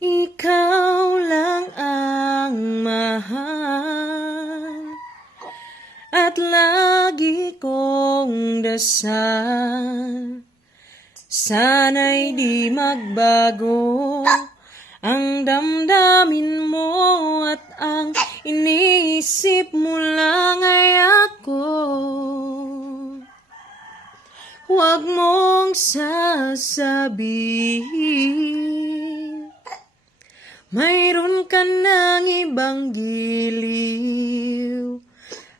Ikaw lang ang mahal at lagi kong dasal. Sana'y di magbago ang damdamin mo at ang iniisip mo lang ay ako. Huwag mong sasabihin mayroon ka ng ibang giliw.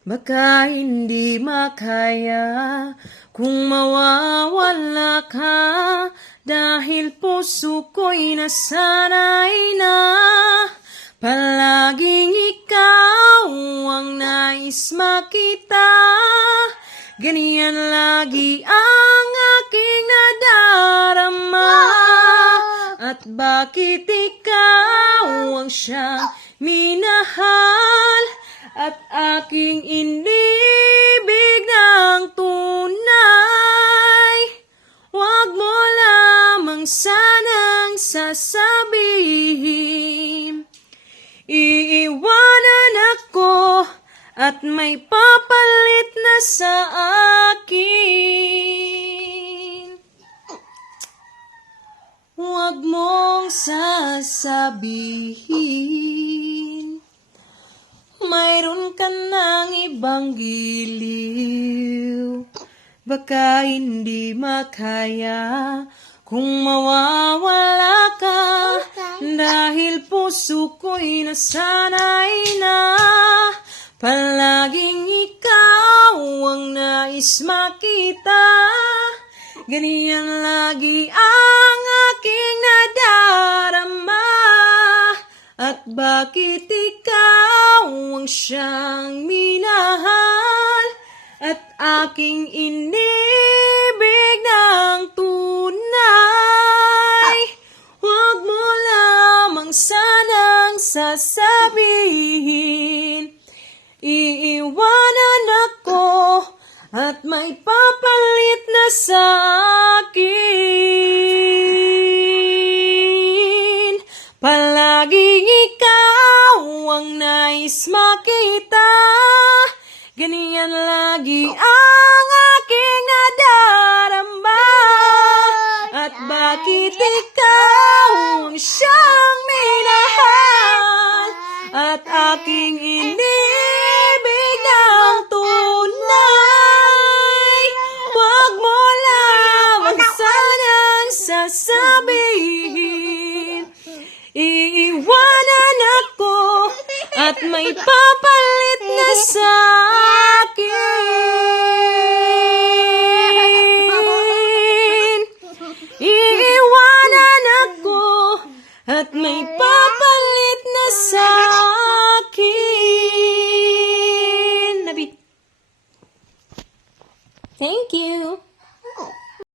Baka hindi makaya kung mawawala ka, dahil puso ko'y nasanay na palaging ikaw ang nais makita. Ganyan lagi ang aking nadarama. At bakit ikaw ang siyang minahal at aking inibig ng tunay? Huwag mo lamang sanang sasabihin iiwanan ako at may papalit na sa akin. Huwag mong sasabihin mayroon ka ng ibang giliw. Baka hindi makaya kung mawawala ka, dahil puso ko'y nasanay na palaging ikaw ang nais makita. Ganyan lagi ang aking nadarama. At bakit ikaw ang siyang minahal at aking inibig ng tunay? Huwag mo lamang sanang sasabihin iiwanan ako at may papalit na sa akin. Palaging ikaw ang nais makita. Ganyan lagi ang aking nadarama. At bakit ikaw ang siyang minahal at aking inibig ng tunay? Huwag mo lamang sanang sasabihin iiwanan ako at may papalit na sa akin. Iiwanan ako at may papalit na sa akin. Thank you.